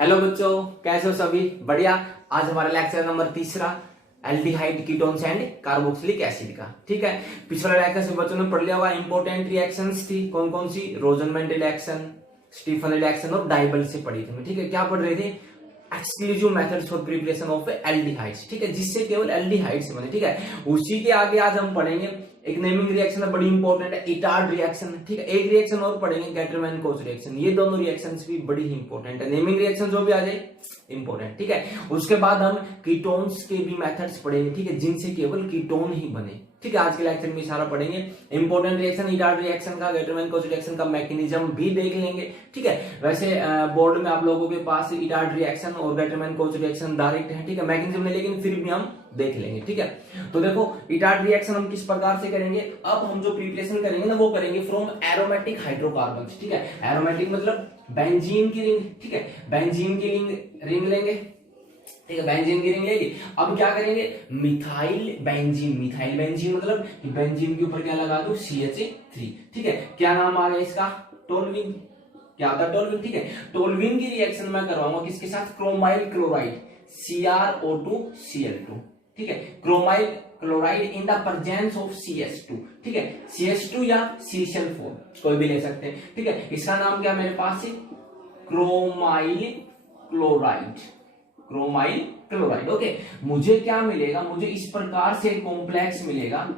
Hello बच्चों, कैसे हो सभी? बढ़िया। आज हमारा लेक्चर नंबर तीसरा aldehyde ketones and carboxylic acid का। ठीक है, पिछला लेक्चर से बच्चों ने पढ़ लिया हुआ इंपॉर्टेंट रिएक्शंस थी। कौन कौन सी? रोजनमैन रिएक्शन, स्टीफन रिएक्शन और डाइबल से पढ़ी थी। ठीक है, क्या पढ़ रहे थे? Exclusive methods for preparation of aldehydes. ठीक है, जिससे केवल एल्डिहाइड्स बने। ठीक है, उसी के आगे आज हम पढ़ेंगे एक नेमिंग रिएक्शन है, बड़ी इंपॉर्टेंट है, इटार्ड रिएक्शन। ठीक है, एक रिएक्शन और पढ़ेंगे, गैटरमैन-कोच रिएक्शन। ये दोनों रिएक्शंस भी बड़ी ही इंपॉर्टेंट है। नेमिंग रिएक्शन जो भी आ जाए इंपॉर्टेंट। ठीक है, उसके बाद हम कीटोन्स के भी मेथड्स पढ़ेंगे। ठीक है, जिनसे केवल कीटोन ही बने। ठीक है, आज के लेक्चर में सारा पढ़ेंगे। इंपॉर्टेंट रिएक्शन, इटार्ड रिएक्शन का, गैटरमैन-कोच रिएक्शन का मैकेनिज्म भी देख लेंगे। ठीक है, वैसे बोर्ड में आप लोगों के पास इटार्ड रिएक्शन और गैटरमैन-कोच रिएक्शन डायरेक्ट है। ठीक है, मैकेनिज्म नहीं, लेकिन फिर भी हम देख लेंगे। ठीक है, तो देखो इटार्ड रिएक्शन हम किस प्रकार से करेंगे। अब हम जो प्रिपरेशन करेंगे ना, वो करेंगे फ्रॉम एरोमेटिक हाइड्रोकार्बन्स। ठीक है, एरोमेटिक मतलब बेंजीन की रिंग। ठीक है, बेंजीन की रिंग लेंगे। ठीक है, बेंजीन की रिंग लेंगे। अब क्या करेंगे? Methyl benzene. मिथाइल बेंजीन मतलब बेंजीन के ऊपर क्या लगा दो? CH3। ठीक है, क्या नाम आ गया इसका? टोल्यूइन। क्या होता है? टोल्यूइन। ठीक है, टोल्यूइन की रिएक्शन मैं करवाऊंगा किसके साथ? Chromyl chloride, CrO2Cl2। ठीक है, chromyl chloride in the presence of CH2। ठीक है, CH2 या CCl4 कोई भी ले सकते हैं। ठीक है, इसका नाम क्या मेरे पास है? Chromyl chloride. Chromyl chloride. Okay, मुझे क्या मिलेगा? मुझे इस प्रकार से कॉम्प्लेक्स मिलेगा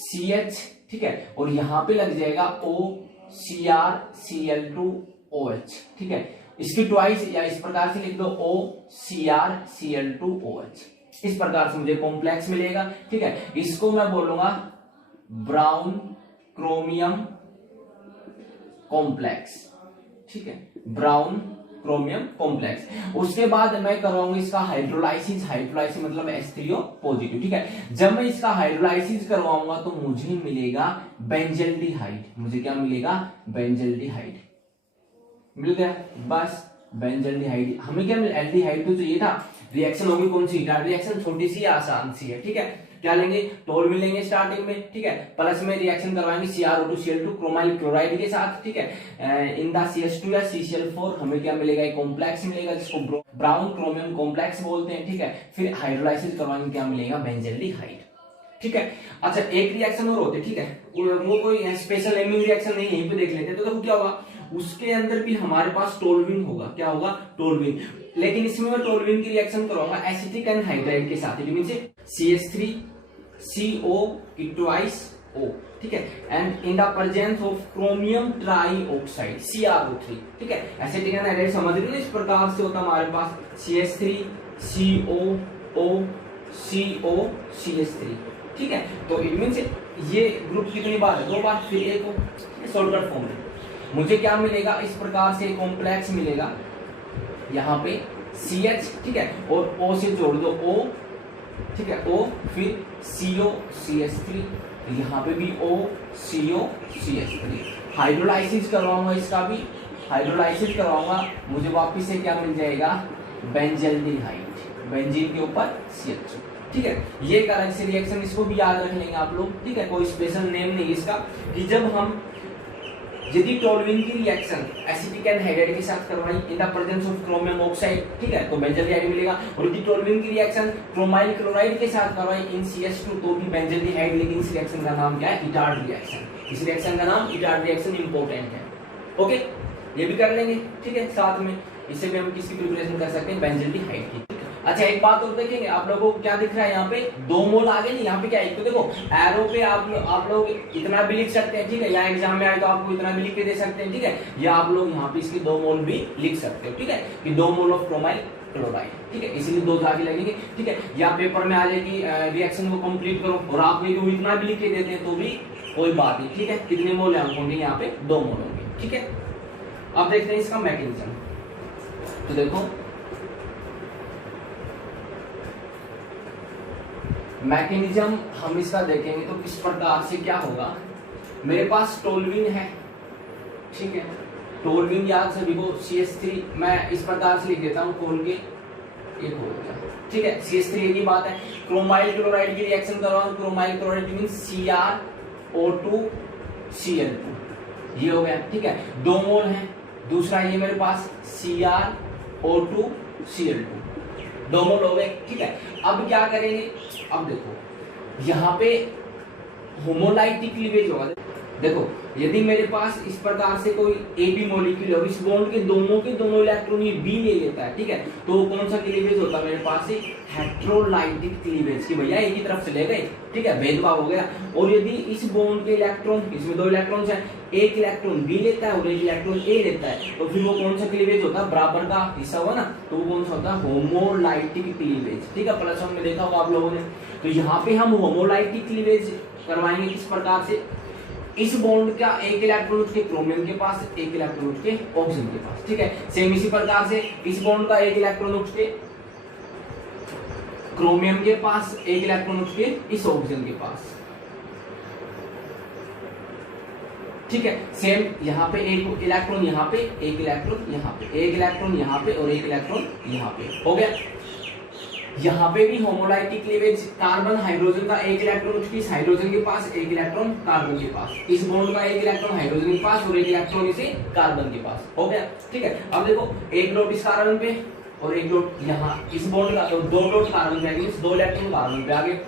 CH। ठीक है, और यहां पे लग जाएगा OCrCl2OH। ठीक है, इसकी ट्वाइस या इस प्रकार से लिख दो OCrCl2OH। इस प्रकार से मुझे कॉम्प्लेक्स मिलेगा। ठीक है, इसको मैं बोलूंगा ब्राउन क्रोमियम कॉम्प्लेक्स। ठीक है, ब्राउन क्रोमियम कॉम्प्लेक्स। उसके बाद मैं करवाऊंगा इसका हाइड्रोलाइसिस। हाइड्रोलाइसिस मतलब H3O पॉजिटिव। ठीक है, जब मैं इसका हाइड्रोलाइसिस करवाऊंगा तो मुझे मिलेगा बेंजल्डिहाइड। मुझे क्या मिलेगा? बेंजल्डिहाइड मिल गया। बस बेंजल्डिहाइड। हमें क्या मिला? एल्डिहाइड तो चाहिए था। रिएक्शन होगी कौन सी? Etard reaction. छोटी सी आसान सी है। ठीक है, क्या लेंगे? टोल्यूइन लेंगे स्टार्टिंग में। ठीक है, प्लस में रिएक्शन करवाएंगे CrO2Cl2 क्रोमाइल क्लोराइड के साथ। ठीक है, इन द CH2 या CCl4 हमें क्या मिलेगा? एक कॉम्प्लेक्स मिलेगा जिसको ब्राउन क्रोमियम कॉम्प्लेक्स बोलते हैं। ठीक है, फिर हाइड्रोलाइसिस करवाएंगे, क्या मिलेगा? बेंजल्डिहाइड। ठीक है, अच्छा एक रिएक्शन और होते। ठीक है, वो कोई स्पेशल नेमिंग रिएक्शन नहीं, यहीं पे देख लेते। तो देखो क्या होगा, उसके अंदर भी हमारे पास टोल्यूइन होगा। क्या होगा? टोल्यूइन। लेकिन इसमें मैं टोल्यूइन की रिएक्शन कराऊंगा एसिटिक एनहाइड्राइड के साथ। It means CH3CO twice O। ठीक है, and in the presence of chromium trioxide CrO3। ठीक है, एसिटिक एनहाइड्राइड समझ रहे हो? इस प्रकार से होता हमारे पास CH3COOCO CH3। ठीक है, तो इट मींस ये ग्रुप कितनी बार है? 2 बार। फिर एक शॉर्टकट फॉर्म में मुझे क्या मिलेगा? इस प्रकार से कॉम्प्लेक्स मिलेगा यहाँ पे CH। ठीक है, और O से जोड़ दो O। ठीक है, O फिर COCH3, यहाँ पे भी OCOCH3। हाइड्रोलाइसिस करवाऊंगा, इसका भी हाइड्रोलाइसिस करवाऊंगा, मुझे वापिस से क्या मिल जाएगा? बेंजल्डिहाइड। बेंजीन के ऊपर CH। ठीक है, ये एक अलग से रिएक्शन, इसको भी याद रख लेंगे आप लोग। ठीक है, कोई स्पेशल नेम नहीं इसका। कि जब हम यदि टोल्यूइन की रिएक्शन एसिटिक एनहाइड्राइड के साथ करवाई in the presence of chromium oxide, ठीक है, तो बेंजल्डिहाइड मिलेगा। और यदि टोल्यूइन की रिएक्शन क्रोमाइल क्लोराइड के साथ करवाई इन CH2 तो भी बेंजल्डिहाइड। लेकिन इस रिएक्शन का नाम क्या है? Etard reaction. इस रिएक्शन का नाम इटार्ड रिएक्शन इंपॉर्टेंट है। ओके, ये भी कर लेंगे। ठीक है, साथ में इससे भी हम किसकी प्रिपरेशन कर सकते हैं? बेंजल्डिहाइड की। अच्छा एक बात और देखेंगे, आप लोगों को क्या दिख रहा है? यहाँ पे 2 मोल आ गए। यहाँ पे क्या है? तो देखो एरो पे आप लोग इतना भी लिख सकते हैं। ठीक है, या एग्जाम में आए तो आपको इतना भी लिख के दे सकते हैं। ठीक है, या आप लोग यहाँ पे इसकी 2 मोल भी लिख सकते हो। ठीक है, कि 2 मोल ऑफ क्रोमाइल क्लोराइड। ठीक है, इसीलिए 2 आगे लगेंगे। ठीक है, या पेपर में आ जाए कि रिएक्शन को कंप्लीट करो और आप लोग इतना भी लिख के देते हैं तो भी कोई बात नहीं। ठीक है, कितने मोल होंगे? यहाँ पे 2 मोल होंगे। ठीक है, अब देखते हैं इसका मैकेनिज्म। तो देखो मैकेनिज्म हम इसका देखेंगे तो किस प्रकार से क्या होगा। मेरे पास टोल्यूइन है। ठीक है, टोल्यूइन याद सभी को CH3 मैं इस प्रकार से लिख देता हूं, खोल के ये खोल गया। ठीक है, CH3 की बात है। क्रोमाइल क्लोराइड की रिएक्शन करवाऊं, क्रोमाइल क्लोराइड मींस CrO2Cl2, ये हो गया। ठीक है, 2 मोल है। दूसरा ये मेरे पास CrO3 O2 Cl2, दो मोल हो गए, ठीक है। अब क्या करेंगे, अब देखो यहाँ पे होमोलाइटिक क्लीवेज होगा। देखो यदि मेरे पास इस प्रकार से कोई AB मॉलिक्यूल है और इस बॉन्ड के दोनों इलेक्ट्रॉन ये B ले लेता है, ठीक है, तो कौन सा क्लीवेज होता है मेरे पास, हेट्रोलाइटिक क्लीवेज, की भैया एक ही तरफ से ले गए, ठीक है, भेदभाव हो गया। और यदि इस बॉन्ड के इलेक्ट्रॉन, इसमें दो इलेक्ट्रॉन्स हैं, एक इलेक्ट्रॉन B लेता है और एक इलेक्ट्रॉन A लेता है, तो फिर वो कौन सा क्लीवेज होता है, बराबर का हिस्सा हुआ ना, तो वो कौन सा होता है, होमोलाइटिक क्लीवेज, ठीक है, प्लस वन में देखा होगा आप लोगों ने। तो यहाँ पे हम होमोलाइटिक क्लीवेज करवाएंगे किस प्रकार से, इस बॉन्ड का एक इलेक्ट्रॉन उसके क्रोमियम के पास, एक इलेक्ट्रॉन उसके ऑक्सीजन के पास, ठीक है। सेम इसी प्रकार से इस बॉन्ड का एक इलेक्ट्रॉन उसके क्रोमियम के पास, एक इलेक्ट्रॉन उसके इस ऑक्सीजन के पास, ठीक है। सेम यहाँ पे एक इलेक्ट्रॉन यहाँ पे, एक इलेक्ट्रॉन यहाँ पे, एक इलेक्ट्रॉन यहाँ पे और एक इलेक्ट्रॉन यहाँ पे, हो गया। यहाँ पे भी होमोलाइटिक क्लीवेज, कार्बन हाइड्रोजन का एक इलेक्ट्रॉन उसकी हाइड्रोजन के पास, एक इलेक्ट्रॉन कार्बन के पास, इस बॉन्ड का एक इलेक्ट्रॉन हाइड्रोजन के पास और एक इलेक्ट्रॉन इसे कार्बन के पास, हो गया, ठीक है। अब देखो एक डॉट इस कार्बन पे और एक डॉट यहाँ इस बॉन्ड का, तो दो डॉट कार्बन पे आ गए, दो इलेक्ट्रॉन कार्बन पे आ गए,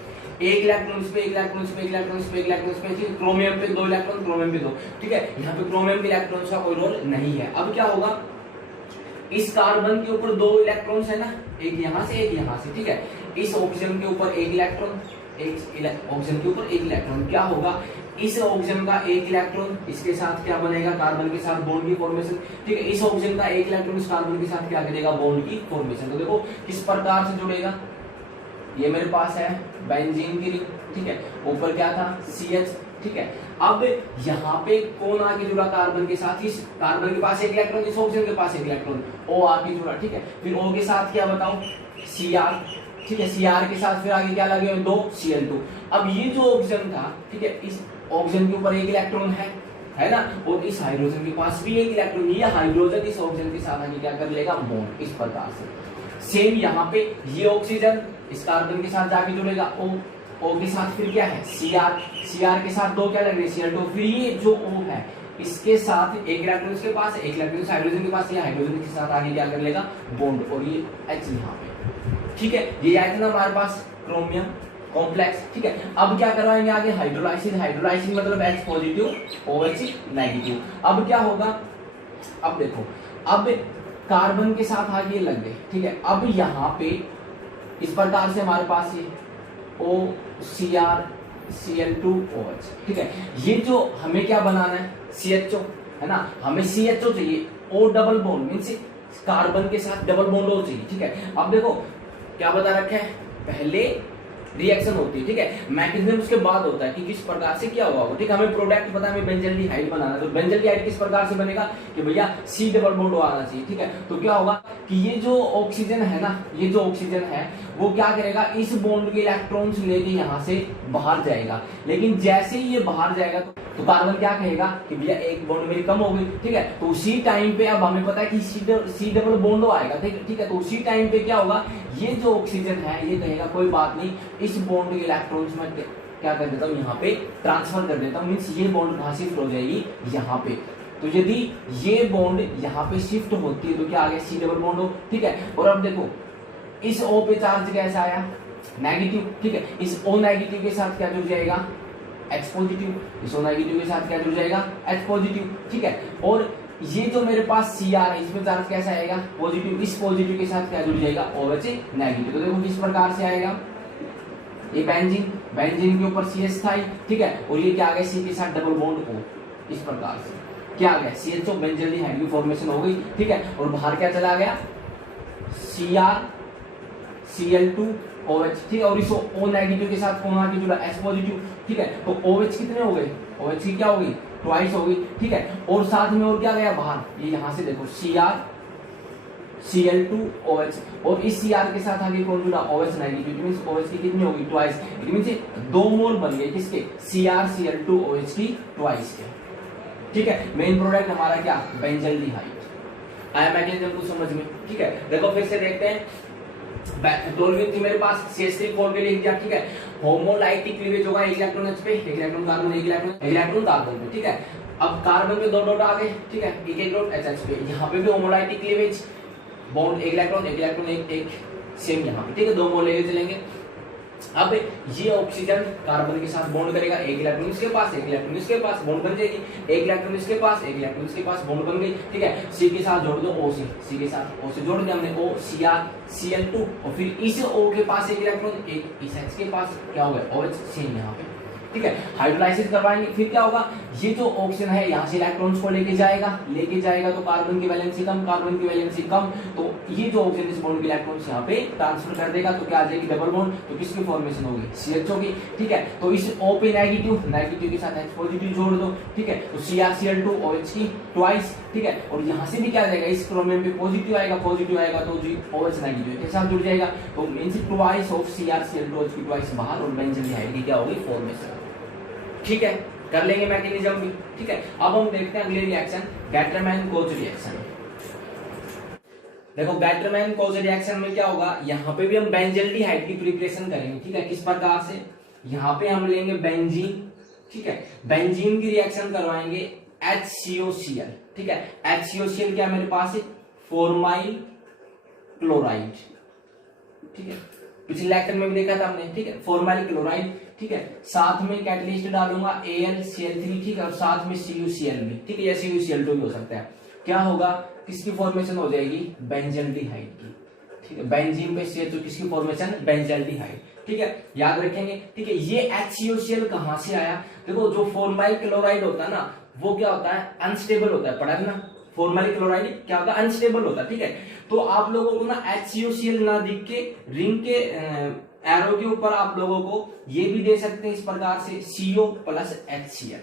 एक इलेक्ट्रॉन इस पे, एक इलेक्ट्रॉन इस पे, एक इलेक्ट्रॉन इस पे, एक इलेक्ट्रॉन इस पे, ठीक है। क्रोमियम पे दो इलेक्ट्रॉन, क्रोमियम पे दो, ठीक है। यहाँ पे क्रोमियम के इलेक्ट्रॉन्स का कोई रोल नहीं है। अब क्या होगा, इस कार्बन के ऊपर दो इलेक्ट्रॉन्स है ना, एक यहाँ से एक यहाँ से, ठीक है। इस ऑक्सीजन के ऊपर एक इलेक्ट्रॉन, एक ऑक्सीजन के ऊपर एक इलेक्ट्रॉन, क्या होगा, इस ऑक्सीजन का एक इलेक्ट्रॉन इसके साथ क्या बनेगा, कार्बन के साथ बॉन्ड की फॉर्मेशन, ठीक है। इस ऑक्सीजन का एक इलेक्ट्रॉन इस कार्बन के साथ क्या करेगा, बॉन्ड की फॉर्मेशन। तो देखो किस प्रकार से जुड़ेगा, ये मेरे पास है बेंजीन की रिंग, ठीक है, ऊपर क्या था CH, ठीक है। अब यहाँ पे कौन आके जुड़ा कार्बन के साथ, इस कार्बन के पास एक इलेक्ट्रॉन, इस ऑक्सीजन के पास एक इलेक्ट्रॉन, O आके जुड़ा, ठीक है। फिर O के साथ क्या बताओ, Cr, ठीक है, Cr के साथ फिर आगे क्या लगे, दो Cl2। अब ये जो ऑक्सीजन था, ठीक है, इस ऑक्सीजन के ऊपर एक इलेक्ट्रॉन है ना, और इस हाइड्रोजन के पास भी एक इलेक्ट्रॉन, ये हाइड्रोजन इस ऑक्सीजन के साथ आगे क्या कर लेगा, बॉन्ड, इस प्रकार से। सेम यहाँ पे ये ऑक्सीजन इस कार्बन के साथ जाके जुड़ेगा, O के साथ फिर क्या है Cr के साथ दो क्या लग रही है, Cl2, फिर ये जो O है इसके साथ एक इलेक्ट्रॉन इसके पास, एक इलेक्ट्रॉन हाइड्रोजन के पास, ये हाइड्रोजन के साथ आगे क्या कर लेगा, बॉन्ड, और ये H यहाँ पे, ठीक है। ये आया था ना हमारे पास क्रोमियम कॉम्प्लेक्स, ठीक है। अब क्या करवाएंगे आगे, हाइड्रोलाइसिस, हाइड्रोलाइसिस मतलब H पॉजिटिव OH नेगेटिव। अब क्या होगा, अब देखो, अब कार्बन के साथ आगे लग गए, ठीक है। अब यहाँ पे इस प्रकार से हमारे पास ये O Cr Cl2 OH, ठीक है। ये जो हमें क्या बनाना है, CHO है ना, हमें CHO चाहिए, O double bond means carbon के साथ डबल बॉन्ड O चाहिए, ठीक है। अब देखो क्या बता रखा है, पहले रिएक्शन होती है, ठीक है, मैकेनिज्म उसके बाद होता है कि किस प्रकार से क्या हुआ, ठीक है। हमें प्रोडक्ट पता है, हमें बेंजल्डिहाइड बनाना है, तो बेंजल्डिहाइड किस प्रकार से बनेगा कि भैया C डबल बॉन्ड आना चाहिए, ठीक है। तो क्या होगा कि ये जो ऑक्सीजन है ना, ये जो ऑक्सीजन है वो क्या करेगा, इस बॉन्ड के इलेक्ट्रॉन्स लेके यहाँ से बाहर जाएगा, लेकिन जैसे ही ये बाहर जाएगा तो कार्बन क्या कहेगा कि भैया एक बॉन्ड मेरी कम हो गई, ठीक है। तो उसी टाइम पे अब हमें पता है कि C डबल बॉन्ड आएगा, ठीक है। तो उसी टाइम पे क्या होगा, ये जो ऑक्सीजन है ये कहेगा कोई बात नहीं, इस बॉन्ड के इलेक्ट्रॉन्स में क्या कर देता हूँ, यहाँ पे ट्रांसफर कर देता हूँ, मीन्स ये बॉन्ड कहाँ शिफ्ट हो जाएगी, यहाँ पे। तो यदि ये बॉन्ड यहाँ पे शिफ्ट होती है तो क्या आ गया, C डबल बॉन्ड हो, ठीक है। और अब देखो इस O पे चार्ज कैसा आया, नेगेटिव, ठीक है। इस O नेगेटिव के साथ क्या जुड़ जाएगा, H पॉजिटिव, इस O नेगेटिव के साथ क्या जुड़ जाएगा, H पॉजिटिव, ठीक है। और ये जो मेरे पास Cr है इसमें चार्ज कैसा आएगा, पॉजिटिव, इस पॉजिटिव के साथ क्या जुड़ जाएगा, OH नेगेटिव। तो देखो किस प्रकार से आएगा, ये बेंजीन के ऊपर CH था, ठीक है, और ये क्या आ गया, C के साथ डबल बॉन्ड O, इस प्रकार से क्या आ गया, CHO बेंजल्डिहाइड की फॉर्मेशन हो गई, ठीक है। और बाहर क्या चला गया, Cr Cl2 OH, ठीक है। और इस O नेगेटिव के साथ कौन आके जुड़ा, H पॉजिटिव, ठीक है। तो OH कितने हो गए, OH की क्या हो गई, ट्वाइस हो गई, ठीक है। और साथ में और क्या गया बाहर, ये यहाँ से देखो Cr Cl2 OH, और इस Cr के साथ आगे कौन जुड़ा, OH नेगेटिव, मींस OH की कितनी होगी, ट्वाइस, इट मींस दो मोल बन गए किसके, Cr Cl2 OH की ट्वाइस के, ठीक है। मेन प्रोडक्ट हमारा क्या, बेंजल्डिहाइड। आया मैकेनिज्म को समझ में, ठीक है। देखो फिर से देखते हैं, टोल्विन थी मेरे पास, CH3 के लिए लिख दिया, ठीक है। होमोलाइटिक क्लीवेज होगा, एक इलेक्ट्रॉन H पे, एक इलेक्ट्रॉन कार्बन, एक इलेक्ट्रॉन कार्बन पे, ठीक है। अब कार्बन पे दो डॉट आ गए, ठीक है, एक डॉट HH पे, यहाँ पे भी होमोलाइटिक क्लीवेज, बॉन्ड एक इलेक्ट्रॉन एक सेम यहाँ पे, ठीक है, 2 बॉन्ड लेके चलेंगे। अब ये ऑक्सीजन कार्बन के साथ बॉन्ड करेगा, एक इलेक्ट्रॉन इसके पास एक इलेक्ट्रॉन इसके पास, बॉन्ड बन जाएगी, एक इलेक्ट्रॉन इसके पास एक इलेक्ट्रॉन इसके पास, बॉन्ड बन गई, ठीक है। सी के साथ जोड़ दो O सी के साथ O से जोड़ दिया हमने, O Cr Cl2, और फिर इस O के पास एक इलेक्ट्रॉन, एक इस H के पास, क्या हो गया OH सेम यहाँ पे, ठीक है। हाइड्रोलाइसिस करवाएंगे, फिर क्या होगा, ये जो ऑक्सीजन है यहाँ से इलेक्ट्रॉन्स को लेके जाएगा तो कार्बन की वैलेंसी कम, तो ये जो ऑक्सीजन इस बॉन्ड के इलेक्ट्रॉन्स यहाँ पे ट्रांसफर कर देगा, तो क्या आ जाएगी डबल बॉन्ड, तो किसकी फॉर्मेशन होगी, CH होगी, ठीक है। तो इस O पे नेगेटिव के साथ H पॉजिटिव जोड़ दो, ठीक है, तो CrCl2 OH की ट्वाइस, ठीक है, और यहाँ से भी क्या आ जाएगा, इस क्रोमियम पे पॉजिटिव आएगा तो जी OH नेगेटिव के साथ जुड़ जाएगा, तो means twice of CrCl2 OH की ट्वाइस बाहर, और बेंजीन हाइड की क्या होगी, फॉर्मेशन, ठीक है। कर लेंगे मैकेनिज्म भी, ठीक है। अब हम देखते हैं अगले रिएक्शन, गैटरमैन-कोच रिएक्शन। देखो गैटरमैन-कोच रिएक्शन में क्या होगा, यहाँ पे भी हम बेंजील्डिहाइड की प्रिपरेशन करेंगे, ठीक है। किस प्रकार से, यहाँ पे हम लेंगे बेंजीन, ठीक है, बेंजीन की रिएक्शन करवाएंगे HCOCl, ठीक है। HCOCl क्या मेरे पास है, फॉर्माइल क्लोराइड, ठीक है, पिछले लेक्चर में भी देखा था हमने, ठीक है, फॉर्माइल क्लोराइड, ठीक है, साथ में कैटलिस्ट डालूंगा AlCl3, ठीक है, और साथ में CuCl भी, ठीक है, या CuCl2 भी हो सकता है, क्या होगा, किसकी फॉर्मेशन हो जाएगी, बेंजील्डिहाइड की, ठीक है, बेंजीन पे CH2 किसकी फॉर्मेशन, बेंजील्डिहाइड, ठीक है, याद रखेंगे, ठीक है। ये HCOCl कहां से आया, देखो जो फॉर्माइल क्लोराइड होता है ना, वो क्या होता है, अनस्टेबल होता है, पढ़ा है ना, फॉर्माइल क्लोराइड क्या होता है, अनस्टेबल होता है, ठीक है। तो आप लोगों को ना HCOCl ना दिख के रिंग के एरो के ऊपर आप लोगों को ये भी दे सकते हैं इस प्रकार से CO प्लस HCl,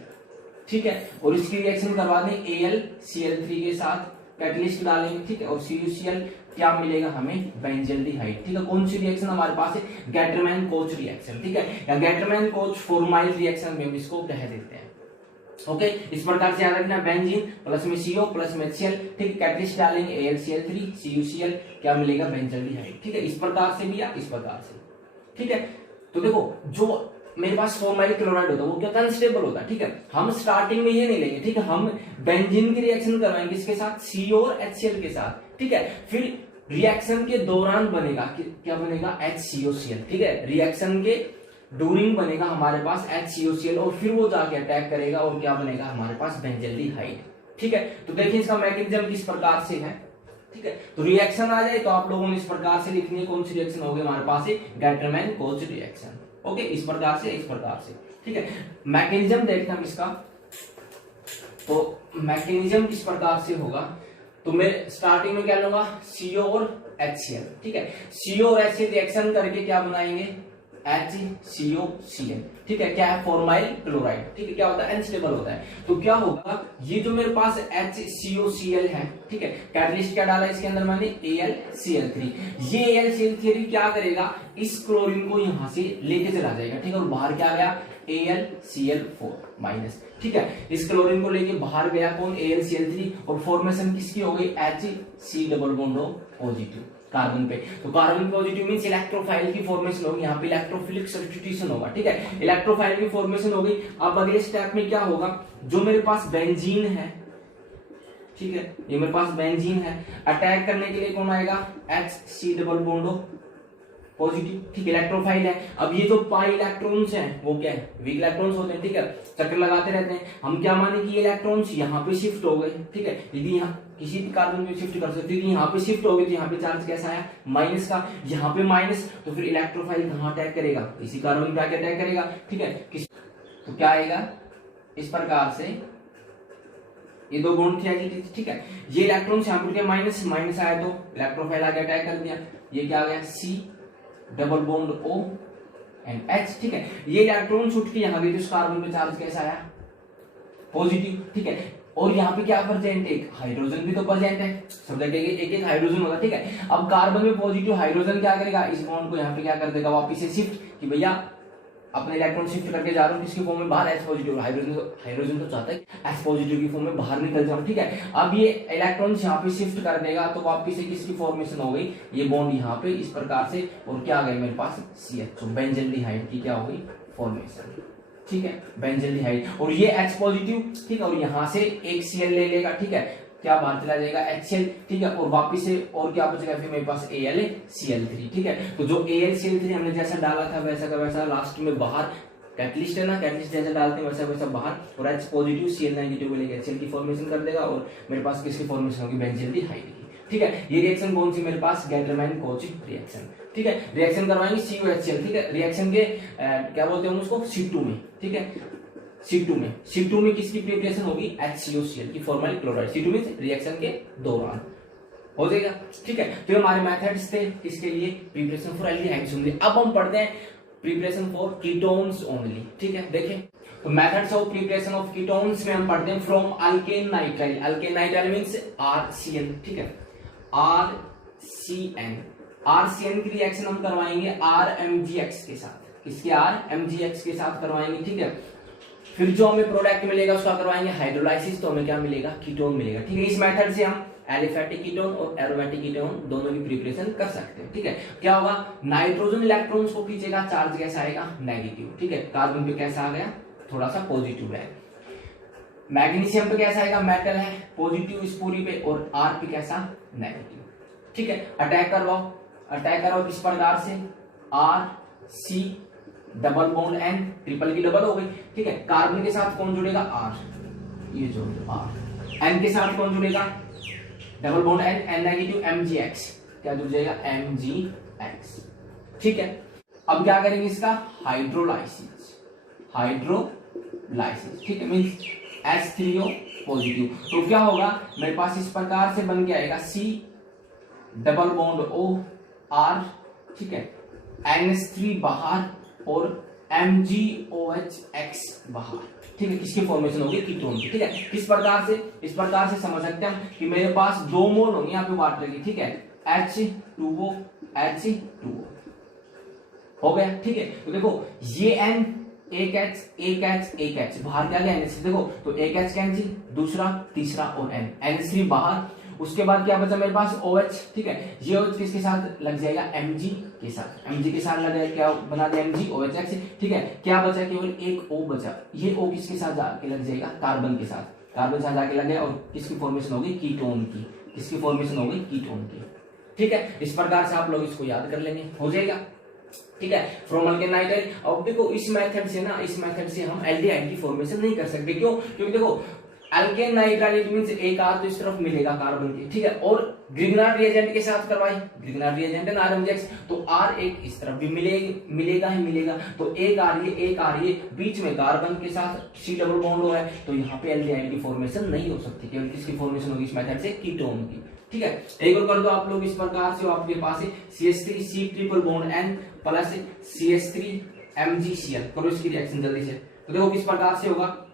ठीक है, और इसकी रिएक्शन करवा दें AlCl3 के साथ, कैटलिस्ट डालेंगे, ठीक है, और CuCl क्या मिलेगा हमें, बेंजील्डिहाइड, ठीक है। कौन सी रिएक्शन हमारे पास है, गैटरमैन-कोच रिएक्शन, ठीक है, या गैटरमैन-कोच फॉर्माइल रिएक्शन में इसको कह देते हैं, ओके। इस प्रकार से याद रखना, बेंजीन प्लस में CO प्लस में HCl, ठीक, कैटलिस्ट डालेंगे AlCl3 CuCl क्या मिलेगा, बेंजील्डिहाइड, ठीक है। इस प्रकार से भी या इस प्रकार से, ठीक है। तो देखो जो मेरे पास फॉर्माइल क्लोराइड होता है वो क्या अनस्टेबल होता है, ठीक है, हम स्टार्टिंग में ये नहीं लेंगे, ठीक है, हम बेंजीन की रिएक्शन करवाएंगे इसके साथ, CO और HCl के साथ, ठीक है, फिर रिएक्शन के दौरान बनेगा क्या बनेगा, HCOCl, ठीक है, रिएक्शन के ड्यूरिंग बनेगा हमारे पास HCOCl, और फिर वो जाके अटैक करेगा और क्या बनेगा हमारे पास, बेंजील्डिहाइड, ठीक है। तो देखिए इसका मैकेनिज्म किस प्रकार से है, ठीक है, तो रिएक्शन आ जाए तो आप लोगों ने इस प्रकार से लिखनी है, कौन सी रिएक्शन होगी हमारे पास, गैटरमैन-कोच रिएक्शन, ओके, इस प्रकार से, ठीक है। मैकेनिज्म देखते हैं इसका, तो मैकेनिज्म किस प्रकार से होगा, तो मैं स्टार्टिंग में क्या लूंगा, CO और HCl, ठीक है, CO और HCl रिएक्शन करके क्या बनाएंगे, HCOCl, ठीक है, क्या है, फॉर्माइल क्लोराइड, ठीक है, क्या होता है, अनस्टेबल होता है, तो क्या होगा, ये जो मेरे पास HCOCl है, ठीक है, कैटलिस्ट क्या डाला इसके अंदर मैंने, AlCl3, ये AlCl3 क्या करेगा, इस क्लोरीन को यहां से लेके चला जाएगा, ठीक है, और बाहर क्या गया, AlCl4 माइनस, ठीक है, इस क्लोरीन को लेके बाहर गया कौन, AlCl3, और फॉर्मेशन किसकी हो गई, HC double bond positive carbon पे, तो कार्बन पॉजिटिव मींस इलेक्ट्रोफाइल की फॉर्मेशन होगी, यहाँ पे इलेक्ट्रोफिलिक सब्स्टिट्यूशन होगा, ठीक है, इलेक्ट्रोफाइल की फॉर्मेशन हो गई। अब अगले स्टेप में क्या होगा, जो मेरे पास बेंजीन है, ठीक है, ये मेरे पास बेंजीन है, अटैक करने के लिए कौन आएगा, HC डबल बॉन्ड पॉजिटिव, ठीक, इलेक्ट्रोफाइल है। अब ये जो पाई इलेक्ट्रॉन्स हैं वो क्या है, वीक इलेक्ट्रॉन्स होते हैं, ठीक है, चक्कर लगाते रहते हैं, हम क्या माने कि ये इलेक्ट्रॉन्स यहाँ पे शिफ्ट हो गए, ठीक है, यदि यहाँ किसी भी कार्बन में शिफ्ट कर सकते, यहाँ पे शिफ्ट हो गए तो यहाँ पे चार्ज कैसा आया, माइनस का, यहाँ पे माइनस, तो फिर इलेक्ट्रोफाइल कहाँ अटैक करेगा, इसी कार्बन पे अटैक करेगा, ठीक है, तो क्या आएगा, इस प्रकार से ये दो बॉन्ड थे, ठीक है, ये इलेक्ट्रॉन यहाँ पे माइनस माइनस आया तो इलेक्ट्रोफाइल आगे अटैक कर दिया, ये क्या आ गया, C double bond O and H, ठीक है, ये इलेक्ट्रॉन छूट के यहाँ गए तो इस कार्बन पे चार्ज कैसा आया, पॉजिटिव, ठीक है, और यहाँ पे क्या प्रेजेंट है, एक हाइड्रोजन भी तो प्रेजेंट है, सब जगह एक एक हाइड्रोजन होगा, ठीक है। अब कार्बन में पॉजिटिव हाइड्रोजन क्या करेगा, इस बॉन्ड को यहाँ पे क्या कर देगा, वापिस से शिफ्ट, कि भैया अपने इलेक्ट्रॉन शिफ्ट करके जा रहा हूँ किसकी फॉर्म में, बाहर H पॉजिटिव, हाइड्रोजन तो चाहता है H पॉजिटिव की फॉर्म में बाहर निकल जाऊं, ठीक है। अब ये इलेक्ट्रॉन यहाँ पे शिफ्ट कर देगा तो वापिस से किसकी फॉर्मेशन हो गई, ये बॉन्ड यहाँ पे इस प्रकार से, और क्या आ गया मेरे पास, CH, बेंजील्डिहाइड की क्या हो गई फॉर्मेशन, ठीक है, बेंजील्डिहाइड, और ये H पॉजिटिव, ठीक है, और यहाँ से एक Cl ले लेगा, ठीक है, क्या बाहर चला जाएगा HCl, ठीक है, और वापिस से और क्या बचेगा फिर मेरे पास AlCl3, ठीक है। तो जो AlCl3 हमने जैसा डाला था वैसा का वैसा लास्ट में बाहर, कैटलिस्ट है ना, कैटलिस्ट जैसे डालते हैं वैसा वैसा बाहर, और H पॉजिटिव Cl नेगेटिव को लेकर HCl की फॉर्मेशन कर देगा और मेरे पास किसकी फॉर्मेशन होगी, बेंजील्डिहाइड की, ठीक है। ये रिएक्शन कौन सी मेरे पास, गैल्डरमैन-कोची रिएक्शन, ठीक है। रिएक्शन करवाएंगे CuHCl, ठीक है, रिएक्शन के क्या बोलते हैं उसको, C2 में, ठीक है, C2 में किसकी प्रिपरेशन होगी, HCOCl की फॉर्मल क्लोराइड, C2 में रिएक्शन के दौरान हो जाएगा, ठीक है। तो हमारे मेथड्स थे किसके लिए, प्रिपरेशन फॉर एल्डिहाइड्स ओनली। अब हम पढ़ते हैं प्रिपरेशन फॉर कीटोन्स ओनली, ठीक है। देखें तो methods of preparation of ketones में हम पढ़ते हैं from alkane nitrile, alkane nitrile means RCN, ठीक है, RCN की रिएक्शन हम करवाएंगे RMgX के साथ, किसके, RMgX के साथ करवाएंगे, ठीक है। फिर जो हमें प्रोडक्ट मिलेगा उसका करवाएंगे हाइड्रोलाइसिस, तो हमें क्या मिलेगा, कीटोन मिलेगा, ठीक है। इस मेथड से हम एलिफेटिक कीटोन और एरोमेटिक कीटोन दोनों की प्रिपरेशन कर सकते हैं, ठीक है। क्या होगा, नाइट्रोजन इलेक्ट्रॉन्स को खींचेगा, चार्ज कैसा आएगा, नेगेटिव, ठीक है। कार्बन पे कैसा आ गया, थोड़ा सा पॉजिटिव है। मैग्नीशियम पे कैसा आएगा, मेटल है, पॉजिटिव इस पूरी पे, और R पे कैसा, नेगेटिव, ठीक है। अटैक करवाओ किस प्रकार से, RC double bond N, triple की डबल हो गई, ठीक है। कार्बन के साथ कौन जुड़ेगा, R, ये जोड़ दो R, N के साथ कौन जुड़ेगा, double bond N negative, MgX, क्या जुड़ जाएगा, MgX, ठीक है। अब क्या करेंगे इसका, हाइड्रोलाइसिस, ठीक है, मींस H3O पॉजिटिव, तो क्या होगा मेरे पास इस प्रकार से बन के आएगा, C double bond O R, ठीक है, NH3 बाहर और MgOH बाहर, ठीक है, किसकी फॉर्मेशन होगी, कीटोन की, ठीक है। किस प्रकार से, इस प्रकार से समझ सकते हैं कि मेरे पास 2 मोल होंगे यहाँ पे वाटर की, ठीक है, H2O हो गया, ठीक है। तो देखो ये N, एक H बाहर क्या गया, NH, देखो तो एक H कैंसिल, दूसरा तीसरा और N, NH3 बाहर, उसके बाद क्या बचा मेरे पास OH, ठीक है। ये OH किसके साथ लग जाएगा, Mg के साथ लग जाएगा, क्या बना दिया, MgOH, ठीक है। क्या बचा, केवल एक O बचा, ये O किसके साथ जाके लग जाएगा, कार्बन के साथ जाके लग गया, और किसकी फॉर्मेशन होगी, कीटोन की, किसकी फॉर्मेशन होगी, कीटोन की, ठीक है। इस प्रकार से आप लोग इसको याद कर लेंगे, हो जाएगा, ठीक है। फ्रॉम अल्केन नाइट्राइल, अब देखो इस मेथड से हम एल्डिहाइड की फॉर्मेशन नहीं कर सकते, क्यों, क्योंकि देखो अल्केन नाइट्राइल मींस एक आर तो इस तरफ मिलेगा कार्बन के, ठीक है, और ग्रिग्नार्ड रिएजेंट के साथ करवाई, ग्रिग्नार्ड रिएजेंट है ना RMgX, तो R एक इस तरफ भी मिलेगा, तो एक आर ये बीच में कार्बन के साथ C डबल बॉन्ड हो रहा है, तो यहाँ पे एल्डिहाइड की फॉर्मेशन नहीं हो सकती, केवल किसकी फॉर्मेशन होगी इस मेथड से, कीटोन की, ठीक है। एक और कर दो आप लोग इस प्रकार से, आपके पास है CH3 C triple bond N plus CH3 MgCl, करो इसकी रिएक्शन जल्दी से। तो देखो किस प्रकार से होगा,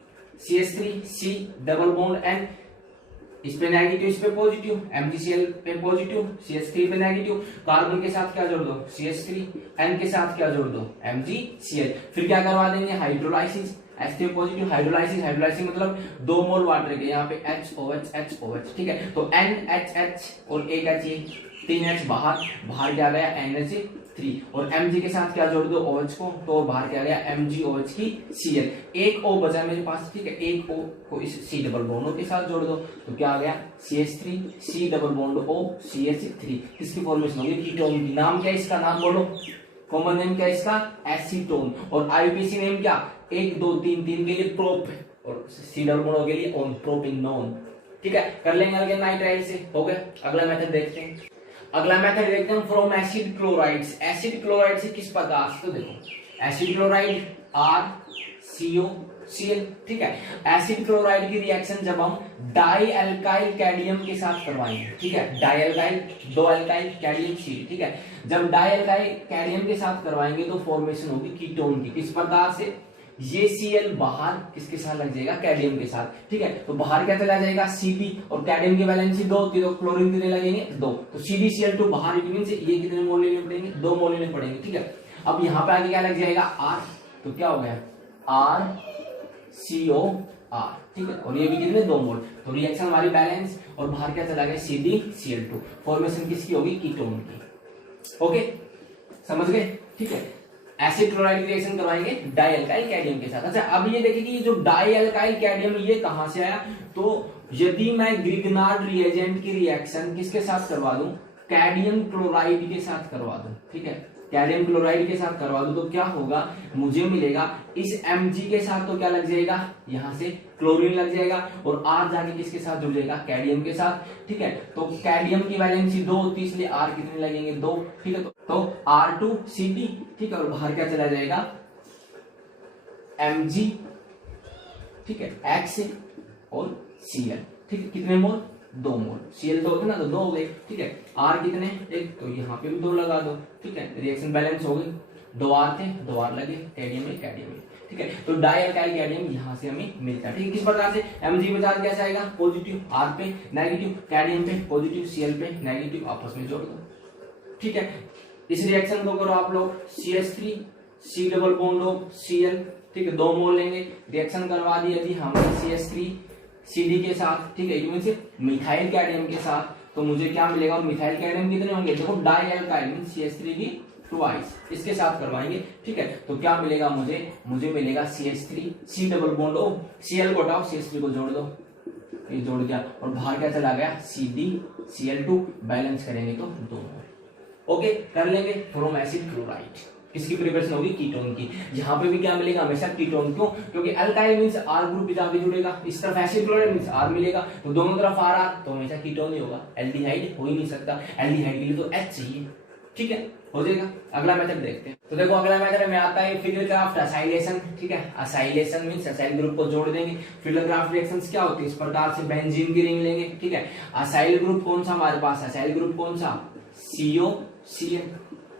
CH3 C double bond N, इस पे नेगेटिव इस पे पॉजिटिव, MgCl पे पॉजिटिव, CH3 पे नेगेटिव, कार्बन के साथ क्या जोड़ दो, CH3, N के साथ क्या जोड़ दो, MgCl, फिर क्या करवा देंगे, हाइड्रोलाइसिस, H3 पॉजिटिव, हाइड्रोलाइसिस मतलब 2 मोल वाटर के, यहाँ पे HOH, ठीक है। तो NHH और एक H, 3 H बाहर क्या गया, NH3, और Mg के साथ क्या जोड़ दो, OH को, तो बाहर क्या गया, MgOH की Cl, एक O बचा मेरे पास, ठीक है, एक O को इस C डबल बॉन्ड के साथ जोड़ दो, तो क्या आ गया, CH3 C double bond O CH3, किसकी फॉर्मेशन होगी, कीटोन की। नाम क्या है इसका, नाम बोलो, कॉमन नेम क्या है इसका, एसीटोन, और IUPAC नेम क्या, 1 2 3 के लिए प्रोप, और C डबल बॉन्ड के लिए ऑन, प्रोपिनोन, ठीक है। कर लेंगे अल्केन नाइट्राइल से, हो गया। अगला मेथड देखते हैं, from acid chlorides, acid chloride से किस प्रकार से, तो देखो एसिड क्लोराइड RCOCl, ठीक है। एसिड क्लोराइड की रिएक्शन जब हम डाई एल्काइल कैडमियम के साथ करवाएंगे, ठीक है, di alkyl 2 alkyl cadmium C, ठीक है। जब डाई एल्काइल कैडमियम के साथ करवाएंगे तो फॉर्मेशन होगी कीटोन की, किस प्रकार से, ये Cl बाहर किसके साथ लग जाएगा, कैडमियम के साथ, ठीक है। तो बाहर क्या चला जाएगा, Cp, और कैडमियम की वैलेंसी 2 होती है, तो क्लोरीन कितने लगेंगे, 2, तो CdCl2 बाहर, इट मींस ये कितने मोल लेने पड़ेंगे, 2 मोल लेने पड़ेंगे, ठीक है। अब यहाँ पे आगे क्या लग जाएगा, R, तो क्या हो गया, RCOR, ठीक है, और ये भी कितने, 2 मोल, तो रिएक्शन हमारी बैलेंस, और बाहर क्या चला गया, CdCl2, फॉर्मेशन किसकी होगी, कीटोन की, ओके, समझ गए, ठीक है। एसिड क्लोराइड रिएक्शन करवाएंगे डाई अल्काइल कैडमियम के साथ। अच्छा अब ये देखिए कि ये जो डाई अल्काइल कैडमियम ये कहां से आया, तो यदि मैं ग्रिग्नार्ड रिएजेंट की रिएक्शन किसके साथ करवा दूं, कैडमियम क्लोराइड के साथ करवा दूं, ठीक है, कैडमियम क्लोराइड के साथ करवा दूं तो क्या होगा, मुझे मिलेगा इस Mg के साथ तो क्या लग जाएगा, यहां से क्लोरीन लग जाएगा और R जाके किसके साथ जुड़ जाएगा, कैडमियम के साथ, ठीक है। तो कैडमियम की वैलेंसी 2 होती है इसलिए R कितने लगेंगे, 2, ठीक है। तो R2Cd, ठीक है, और बाहर क्या चला जाएगा Mg, ठीक है, X और Cl, ठीक है, कितने मोल, 2 मोल, Cl 2 थे ना तो 2 हो गए, ठीक है। R कितने, 1, तो यहाँ पे भी 2 लगा दो, ठीक है, रिएक्शन बैलेंस हो गई, 2 R थे 2 R लगे, कैडमियम में कैडमियम में, ठीक है। तो डाई अल्काइल कैडमियम यहाँ से हमें मिलता है, ठीक है। किस प्रकार से, Mg में चार्ज कैसे आएगा, पॉजिटिव, R पे नेगेटिव, कैडमियम पे पॉजिटिव, Cl पे नेगेटिव, आपस में जोड़ दो, ठीक है। इस रिएक्शन को करो आप लोग CH3 C double bond of Cl, ठीक है, 2 मोल लेंगे, रिएक्शन करवा दिया जी हमने CH3 CD के साथ, ठीक है, मीन से मिथाइल कैडमियम के साथ, तो मुझे क्या मिलेगा, और मिथाइल कैडमियम कितने होंगे, देखो डाई अल्काइल मीन CH3 की ट्वाइस इसके साथ करवाएंगे, ठीक है। तो क्या मिलेगा मुझे मिलेगा CH3 C double bond of Cl को हटाओ, CH3 को जोड़ दो, ये जोड़ दिया और बाहर क्या चला गया CD Cl2, बैलेंस करेंगे तो 2, ओके कर लेंगे। फ्रॉम एसिड क्लोराइड किसकी प्रिपरेशन होगी, कीटोन की। यहाँ पे भी क्या मिलेगा, हमेशा कीटोन, क्यों, क्योंकि अल्काइल मींस R ग्रुप जाके जुड़ेगा, इस तरफ एसिड क्लोराइड मींस R मिलेगा, तो दोनों तरफ R तो हमेशा कीटोन ही होगा, एल्डिहाइड हो ही नहीं सकता, एल्डिहाइड के लिए तो H चाहिए, ठीक है, हो जाएगा। अगला मेथड देखते हैं, तो देखो अगला मेथड में आता है फिल्डक्राफ्ट असाइलेशन, ठीक है, असाइलेशन मींस असाइल ग्रुप को जोड़ देंगे। फिल्डक्राफ्ट रिएक्शंस क्या होती है, इस प्रकार से बेंजीन की रिंग लेंगे, ठीक है, असाइल ग्रुप कौन सा हमारे पास, असाइल ग्रुप कौन सा, COCl,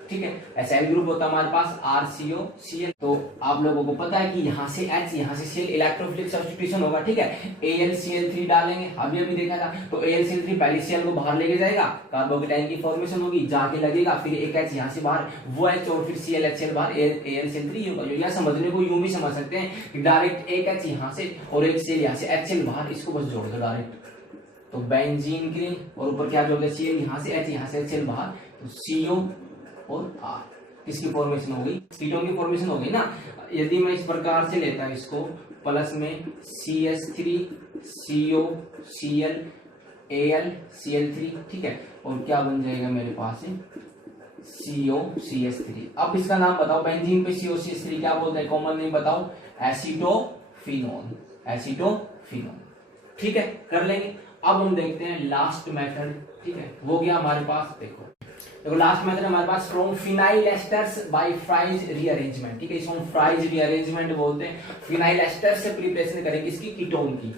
ठीक है, एसाइल ग्रुप होता है हमारे पास RCOCl। तो आप लोगों को पता है कि यहाँ से H यहाँ से Cl इलेक्ट्रोफिलिक सब्स्टिट्यूशन होगा, ठीक है, AlCl3 डालेंगे, अभी देखा था, तो AlCl3 पहले Cl को बाहर लेके जाएगा, कार्बोकेटाइन की फॉर्मेशन होगी, जाके लगेगा, फिर एक H यहाँ से बाहर, वो H और फिर ClHCl बाहर, AlCl3 होगा। यह समझने को यूं भी समझ सकते हैं कि डायरेक्ट एक H यहाँ से और एक Cl यहाँ से, HCl बाहर, इसको बस जोड़ दो डायरेक्ट, तो बेंजीन की रिंग और ऊपर क्या जोड़ दे, Cl यहाँ से H यहाँ से HCl बाहर, तो CO और R किसकी फॉर्मेशन हो गई, कीटोन की फॉर्मेशन हो गई ना। यदि मैं इस प्रकार से लेता इसको, प्लस में CH3 CO Cl Al Cl3, ठीक है, और क्या बन जाएगा मेरे पास COCH3। अब इसका नाम बताओ, बेंजीन पे COCH3 क्या बोलते हैं, कॉमन नेम बताओ, एसीटोफिनोन, एसीटोफिनोन, ठीक है, कर लेंगे। अब हम देखते हैं लास्ट मेथड, ठीक है, वो गया हमारे पास, देखो लास्ट मेथड हमारे पास from phenyl esters by Fries rearrangement, ठीक है, इसको हम फ्राइज रीअरेंजमेंट बोलते हैं। फिनाइल एस्टर से प्रिपरेशन करेंगे इसकी कीटोन की,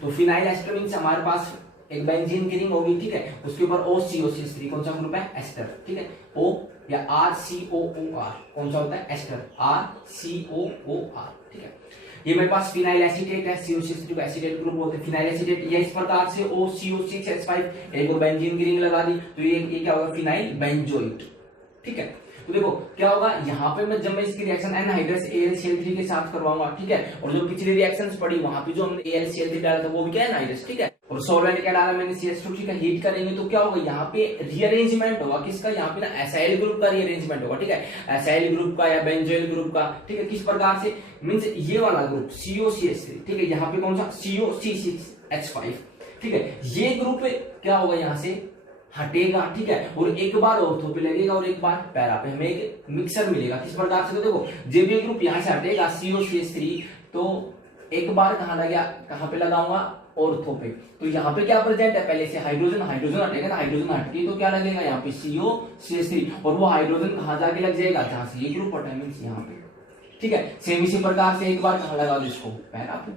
तो फिनाइल एस्टर मींस हमारे पास एक बेंजीन की रिंग होगी, ठीक है, उसके ऊपर OCOCH3 कौन सा ग्रुप है, एस्टर, ठीक है, O या RCOOR कौन सा होता है, एस्टर, RCOOR, ठीक है। ये मेरे पास फिनाइल एसीटेट है, COCH3 को एसीटेट ग्रुप बोलते हैं, फिनाइल एसीटेट, ये इस प्रकार से OCO6H5 एक और बेंजीन की रिंग लगा दी, तो ये क्या होगा, फिनाइल बेंजोइट, ठीक है। तो देखो क्या होगा, यहाँ पे मैं जब मैं इसकी रिएक्शन एनहाइड्रस AlCl3 के साथ करवाऊंगा, ठीक है, और जो पिछली रिएक्शंस पड़ी वहां पे जो हमने AlCl3 डाला था वो भी क्या है, एनहाइड्रस, ठीक है, और सॉल्वेंट क्या डाला मैंने CH2, ठीक है, हीट करेंगे तो क्या होगा, यहाँ पे रीअरेंजमेंट होगा किसका, यहाँ पे ना एसाइल ग्रुप का रीअरेंजमेंट होगा, ठीक है, एसाइल ग्रुप का या बेंजोइल ग्रुप का, ठीक है, किस प्रकार से, मींस ये वाला ग्रुप COCH3, ठीक है, यहाँ पे कौन सा COC6H5, ठीक है, ये ग्रुप क्या होगा, यहाँ से हटेगा, ठीक है, और एक बार ऑर्थो पे लगेगा और एक बार पैरा पे, हमें एक मिक्सर मिलेगा, किस प्रकार से, तो देखो जब ये ग्रुप यहाँ से हटेगा COCH3, तो एक बार कहाँ लगा, कहाँ पे लगाऊंगा, ऑर्थो पे, तो यहाँ पे क्या प्रेजेंट है, पहले से हाइड्रोजन हटेगा ना, हाइड्रोजन हटके तो क्या लगेगा, यहाँ पे COCH3, और वो हाइड्रोजन कहाँ जाके लग जाएगा, जहां से ये ग्रुप हटा है मींस यहाँ पे, ठीक है। सेम इसी प्रकार से एक बार कहाँ लगा दो इसको, पैरा पे,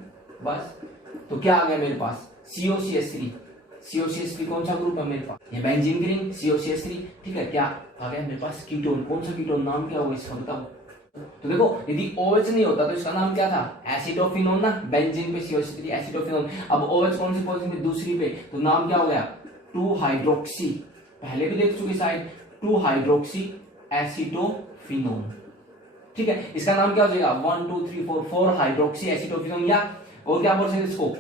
बस, तो क्या आ गया मेरे पास, COCH3 कौन सा ग्रुप है मेरे पास, ये बेंजीन की रिंग COCH3, ठीक है, क्या आ गया मेरे पास, कीटोन, कौन सा कीटोन, नाम क्या होगा इसका बताओ। तो देखो यदि OH नहीं होता तो इसका नाम क्या था, एसिटोफिनोन ना, बेंजीन पे COCH3 एसिटोफिनोन, अब OH कौन सी पोजीशन पे, दूसरी पे, तो नाम क्या हो गया, 2 हाइड्रोक्सी, पहले भी देख चुके शायद, 2 हाइड्रोक्सी एसिटोफिनोन, ठीक है, इसका नाम क्या हो जाएगा, 1 2 3 4 हाइड्रोक्सी एसिटोफिनोन, या और क्या बोल सकते इसको,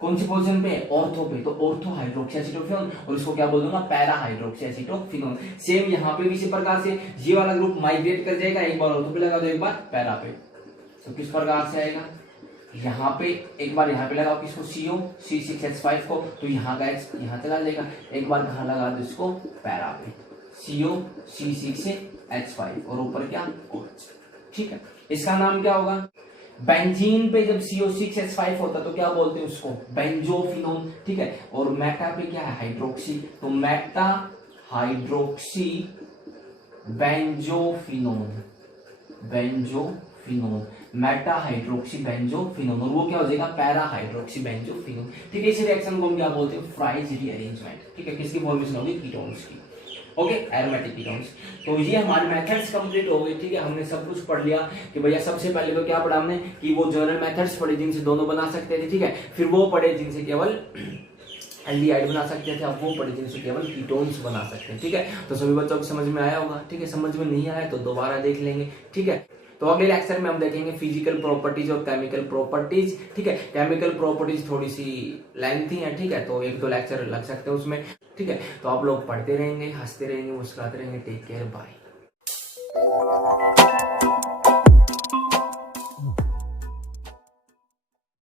कौन सी पोजीशन पे, ऑर्थो पे, तो ऑर्थो हाइड्रोक्सी एसिटोफिनोन, और इसको क्या बोल दूंगा, पैरा हाइड्रोक्सी एसिटोफिनोन। सेम यहाँ पे भी इसी प्रकार से ये वाला ग्रुप माइग्रेट कर जाएगा, एक बार ऑर्थो पे लगा दो, एक बार पैरा पे, तो किस प्रकार से आएगा, यहाँ पे एक बार यहाँ पे लगाओ किसको, CO C6H5 को, तो यहाँ का X यहाँ चला जाएगा, एक बार कहाँ लगा दो इसको, पैरा पे, CO C6H5 और ऊपर क्या OH। ठीक है, इसका नाम क्या होगा, बेंजीन पे जब CO6H5 होता तो क्या बोलते हैं उसको, बेंजोफिनोन। ठीक है, और मेटा पे क्या है, हाइड्रोक्सी, तो Meta hydroxy benzophenone, benzophenone, Meta hydroxy benzophenone, और वो क्या हो जाएगा, पैरा हाइड्रोक्सी बेंजोफिनोन। ठीक है, इस रिएक्शन को हम क्या बोलते हैं, फ्राइज रीअरेंजमेंट। ठीक है, किसकी फॉर्मेशन होगी, कीटोन्स की। Okay, aromatic ketones. तो ये हमारे मेथड्स कंप्लीट हो गए। ठीक है, हमने सब कुछ पढ़ लिया कि भैया सबसे पहले तो क्या पढ़ा हमने कि वो जनरल मेथड्स पढ़े जिनसे दोनों बना सकते थे। ठीक है, फिर वो पढ़े जिनसे केवल एल्डिहाइड बना सकते थे, अब वो पढ़े जिनसे केवल कीटोन्स बना सकते हैं। ठीक है, तो सभी बच्चों को समझ में आया होगा। ठीक है, समझ में नहीं आया तो दोबारा देख लेंगे। ठीक है, तो अगले लेक्चर में हम देखेंगे फिजिकल प्रॉपर्टीज और केमिकल प्रॉपर्टीज। ठीक है, केमिकल प्रॉपर्टीज थोड़ी सी लेंथी है। ठीक है, तो 1-2 लेक्चर लग सकते हैं उसमें। ठीक है, तो आप लोग पढ़ते रहेंगे, हंसते रहेंगे, मुस्कुराते रहेंगे। Take care, bye.